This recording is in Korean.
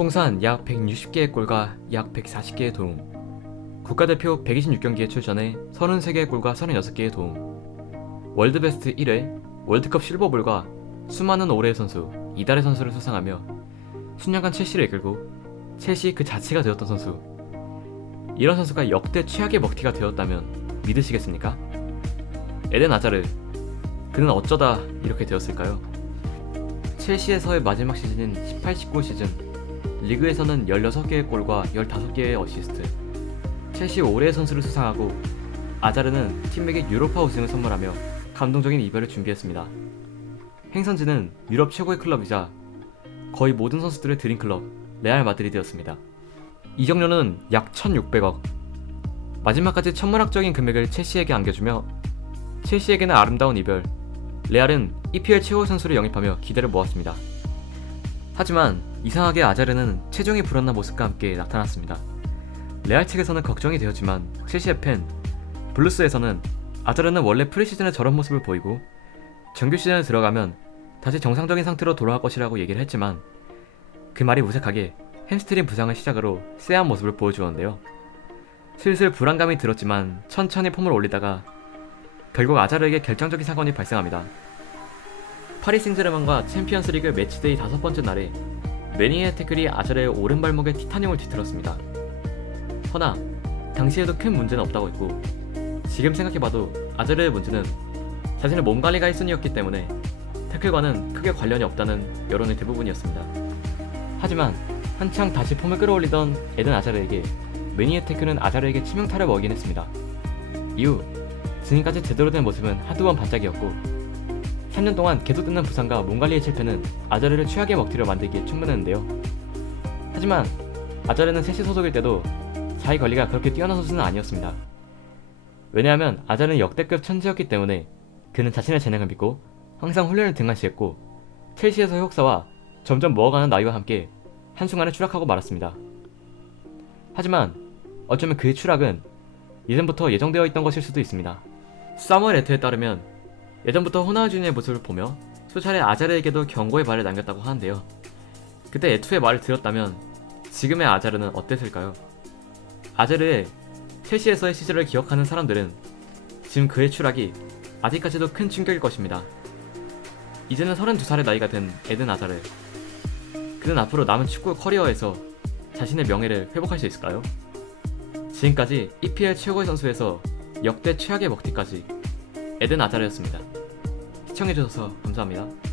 통산 약 160개의 골과 약 140개의 도움. 국가대표 126경기에 출전해 33개의 골과 36개의 도움. 월드베스트 1회, 월드컵 실버볼과 수많은 올해의 선수, 이달의 선수를 수상하며 수년간 첼시를 이끌고 첼시 그 자체가 되었던 선수. 이런 선수가 역대 최악의 먹튀가 되었다면 믿으시겠습니까? 에덴 아자르. 그는 어쩌다 이렇게 되었을까요? 첼시에서의 마지막 시즌인 18-19 시즌 리그에서는 16개의 골과 15개의 어시스트 첼시 올해의 선수를 수상하고 아자르는 팀에게 유로파 우승을 선물하며 감동적인 이별을 준비했습니다. 행선지는 유럽 최고의 클럽이자 거의 모든 선수들의 드림클럽 레알 마드리드였습니다. 이적료는 약 1,600억 마지막까지 천문학적인 금액을 첼시에게 안겨주며 첼시에게는 아름다운 이별 레알은 EPL 최고 선수를 영입하며 기대를 모았습니다. 하지만 이상하게 아자르는 체중이 불었나 모습과 함께 나타났습니다. 레알 측에서는 걱정이 되었지만 첼시의 팬 블루스에서는 아자르는 원래 프리시즌에 저런 모습을 보이고 정규 시즌에 들어가면 다시 정상적인 상태로 돌아갈 것이라고 얘기를 했지만 그 말이 무색하게 햄스트링 부상을 시작으로 쎄한 모습을 보여주었는데요. 슬슬 불안감이 들었지만 천천히 폼을 올리다가 결국 아자르에게 결정적인 사건이 발생합니다. 파리 생제르맹과 챔피언스리그 매치데이 다섯 번째 날에 매니의 태클이 아자르의 오른발목에 티타늄을 뒤틀었습니다. 허나 당시에도 큰 문제는 없다고 했고 지금 생각해봐도 아자르의 문제는 자신의 몸 관리가 1순위였기 때문에 태클과는 크게 관련이 없다는 여론의 대부분이었습니다. 하지만 한창 다시 폼을 끌어올리던 에든 아자르에게 매니의 태클은 아자르에게 치명타를 먹이긴 했습니다. 이후 지금까지 제대로 된 모습은 한두 번 반짝이었고 3년 동안 계속듣는 부상과 몸관리의 실패는 아자르를 최악의 먹튀로 만들기에 충분했는데요. 하지만 아자르는 셋시 소속일 때도 자기 관리가 그렇게 뛰어난 선수는 아니었습니다. 왜냐하면 아자르는 역대급 천재였기 때문에 그는 자신의 재능을 믿고 항상 훈련을 등한시했고 첼시에서의 혹사와 점점 먹어가는 나이와 함께 한순간에 추락하고 말았습니다. 하지만 어쩌면 그의 추락은 예전부터 예정되어 있던 것일 수도 있습니다. 사무엘 에트에 따르면 예전부터 호나우준의 모습을 보며 수차례 아자르에게도 경고의 말을 남겼다고 하는데요. 그때 에투의 말을 들었다면 지금의 아자르는 어땠을까요? 아자르의 첼시에서의 시절을 기억하는 사람들은 지금 그의 추락이 아직까지도 큰 충격일 것입니다. 이제는 32살의 나이가 된 에든 아자르. 그는 앞으로 남은 축구 커리어에서 자신의 명예를 회복할 수 있을까요? 지금까지 EPL 최고의 선수에서 역대 최악의 먹튀까지 에든 아자르였습니다. 시청해주셔서 감사합니다.